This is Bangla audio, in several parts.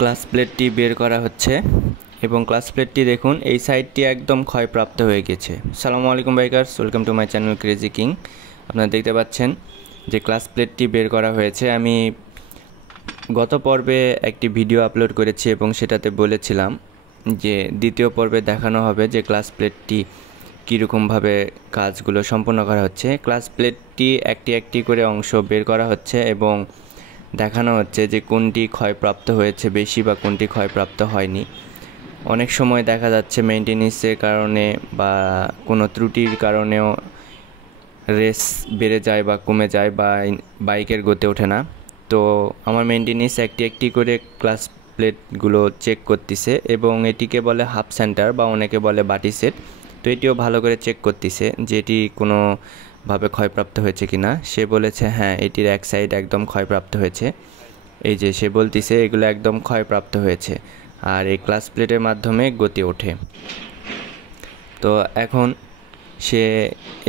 ক্লাস প্লেটটি বের করা হচ্ছে এবং ক্লাস প্লেটটি দেখুন এই সাইডটি একদম ক্ষয়প্রাপ্ত হয়ে গেছে। আসসালামু আলাইকুম bikers, welcome to my channel crazy king. আপনারা দেখতে পাচ্ছেন যে ক্লাস প্লেটটি বের করা হয়েছে। আমি গত পর্বে একটি ভিডিও আপলোড করেছি এবং সেটাতে বলেছিলাম যে দ্বিতীয় পর্বে দেখানো হবে যে ক্লাস প্লেটটি কীরকমভাবে কাজগুলো সম্পন্ন করা হচ্ছে। ক্লাস প্লেটটি একটি একটি করে অংশ বের করা হচ্ছে এবং দেখানো হচ্ছে যে কোনটি ক্ষয়প্রাপ্ত হয়েছে বেশি বা কোনটি ক্ষয়প্রাপ্ত হয়নি। অনেক সময় দেখা যাচ্ছে মেইনটেনেন্সের কারণে বা কোনো ত্রুটির কারণেও রেস বেড়ে যায় বা কমে যায় বা বাইকের গতি ওঠে না। তো আমার মেইনটেনেন্স একটি একটি করে ক্লাস প্লেটগুলো চেক করতেছে এবং এটিকে বলে হাফ সেন্টার বা অনেকে বলে বাটি সেট। তো এটিও ভালো করে চেক করতেছে যে এটি কোনোভাবে ক্ষয়প্রাপ্ত হয়েছে কিনা। সে বলেছে হ্যাঁ, এটির এক সাইড একদম ক্ষয়প্রাপ্ত হয়েছে। এই যে সে বলতেছে এগুলো একদম ক্ষয়প্রাপ্ত হয়েছে আর এই ক্লাস প্লেটের মাধ্যমে গতি ওঠে। তো এখন সে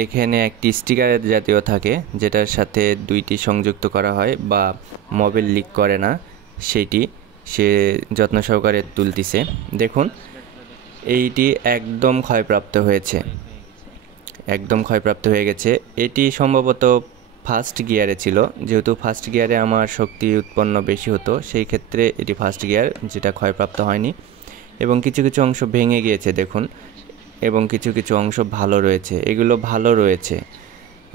এখানে একটি স্টিকারের জাতীয় থাকে যেটার সাথে দুইটি সংযুক্ত করা হয় বা মোবিল লিক করে না, সেইটি সে যত্ন সহকারে তুলতেছে। দেখুন এইটি একদম ক্ষয়প্রাপ্ত হয়েছে, একদম ক্ষয়প্রাপ্ত হয়ে গেছে। এটি সম্ভবত ফার্স্ট গিয়ারে ছিল, যেহেতু ফার্স্ট গিয়ারে আমার শক্তি উৎপন্ন বেশি হতো, সেই ক্ষেত্রে এটি ফার্স্ট গিয়ার, যেটা ক্ষয়প্রাপ্ত হয়নি। এবং কিছু কিছু অংশ ভেঙে গিয়েছে দেখুন, এবং কিছু কিছু অংশ ভালো রয়েছে, এগুলো ভালো রয়েছে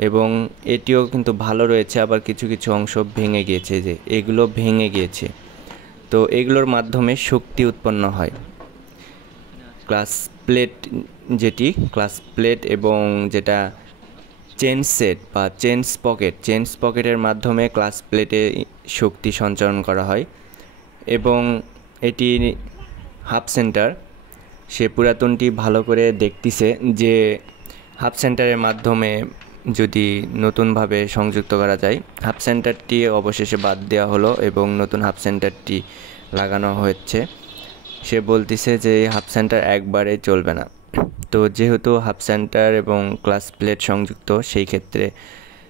এবং এটিও কিন্তু ভালো রয়েছে। আবার কিছু কিছু অংশ ভেঙে গিয়েছে, যে এগুলো ভেঙে গিয়েছে। তো এগুলোর মাধ্যমে শক্তি উৎপন্ন হয়। ক্লাস প্লেট যেটি ক্লাস প্লেট এবং যেটা চেন সেট বা চেন পকেটের মাধ্যমে ক্লাস প্লেটে শক্তি সঞ্চারণ করা হয়। এবং এটি হাফ সেন্টার, সে পুরাতনটি ভালো করে দেখতেছে যে হাফ সেন্টারের মাধ্যমে যদি নতুনভাবে সংযুক্ত করা যায়। হাফ সেন্টারটি অবশেষে বাদ দেওয়া হলো এবং নতুন হাফ সেন্টারটি লাগানো হচ্ছে। সে বলতেছে যে এই হাফ সেন্টার একবারে চলবে না। তো যেহেতু হাফ সেন্টার এবং ক্লাস প্লেট সংযুক্ত, সেই ক্ষেত্রে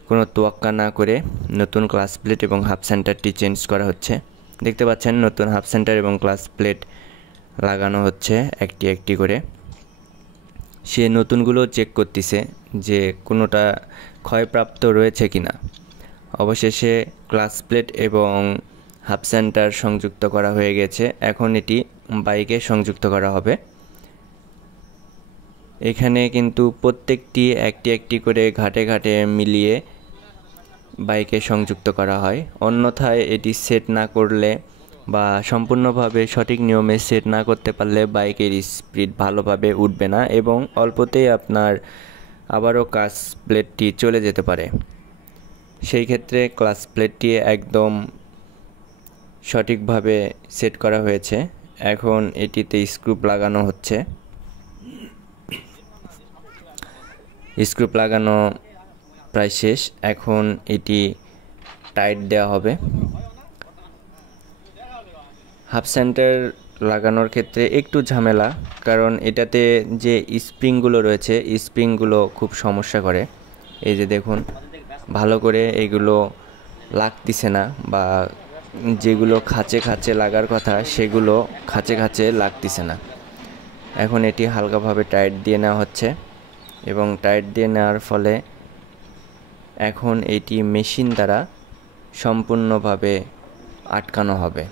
কোনো তোয়াক্কা না করে নতুন ক্লাস প্লেট এবং হাফ সেন্টারটি চেঞ্জ করা হচ্ছে। দেখতে পাচ্ছেন নতুন হাফ সেন্টার এবং ক্লাস প্লেট লাগানো হচ্ছে একটি একটি করে। সে নতুনগুলো চেক করতেছে যে কোনোটা ক্ষয়প্রাপ্ত রয়েছে কিনা। অবশেষে ক্লাস প্লেট এবং হাফ সেন্টার সংযুক্ত করা হয়ে গেছে। এখন এটি বাইকে সংযুক্ত করা হবে। এখানে কিন্তু প্রত্যেকটি একটি একটি করে ঘাটে ঘাটে মিলিয়ে বাইকে সংযুক্ত করা হয়। অন্যথায় এটি সেট না করলে বা সম্পূর্ণভাবে সঠিক নিয়মে সেট না করতে পারলে বাইকের স্পিড ভালোভাবে উঠবে না এবং অল্পতেই আপনার আবারও ক্লাস প্লেটটি চলে যেতে পারে। সেই ক্ষেত্রে ক্লাস প্লেটটি একদম সঠিকভাবে সেট করা হয়েছে। এখন এটিতে স্ক্রু লাগানো হচ্ছে। স্ক্রু লাগানো প্রায় শেষ, এখন এটি টাইট দেওয়া হবে। হাফ সেন্টার লাগানোর ক্ষেত্রে একটু ঝামেলা, কারণ এটাতে যে স্প্রিংগুলো রয়েছে স্প্রিংগুলো খুব সমস্যা করে। এই যে দেখুন ভালো করে এগুলো লাগতেছে না, বা যেগুলো খাঁচে খাঁচে লাগার কথা সেগুলো খাঁচে খাঁচে লাগতেছে না। এখন এটি হালকাভাবে টাইট দিয়ে নেওয়া হচ্ছে এবং টাইট দিয়ে নেওয়ার ফলে এখন এটি মেশিন দ্বারা সম্পূর্ণভাবে আটকানো হবে।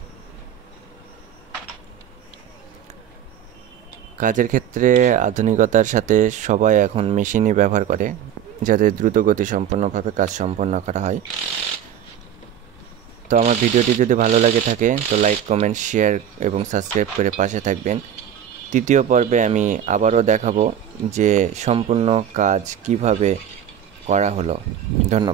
কাজের ক্ষেত্রে আধুনিকতার সাথে সবাই এখন মেশিনই ব্যবহার করে, যাতে দ্রুত গতি সম্পন্নভাবে কাজ সম্পন্ন করা হয়। তো আমার ভিডিওটি যদি ভালো লাগে থাকে তো লাইক, কমেন্ট, শেয়ার এবং সাবস্ক্রাইব করে পাশে থাকবেন। তৃতীয় পর্বে আমি আবারও দেখাবো যে সম্পূর্ণ কাজ কিভাবে করা হলো। ধন্যবাদ।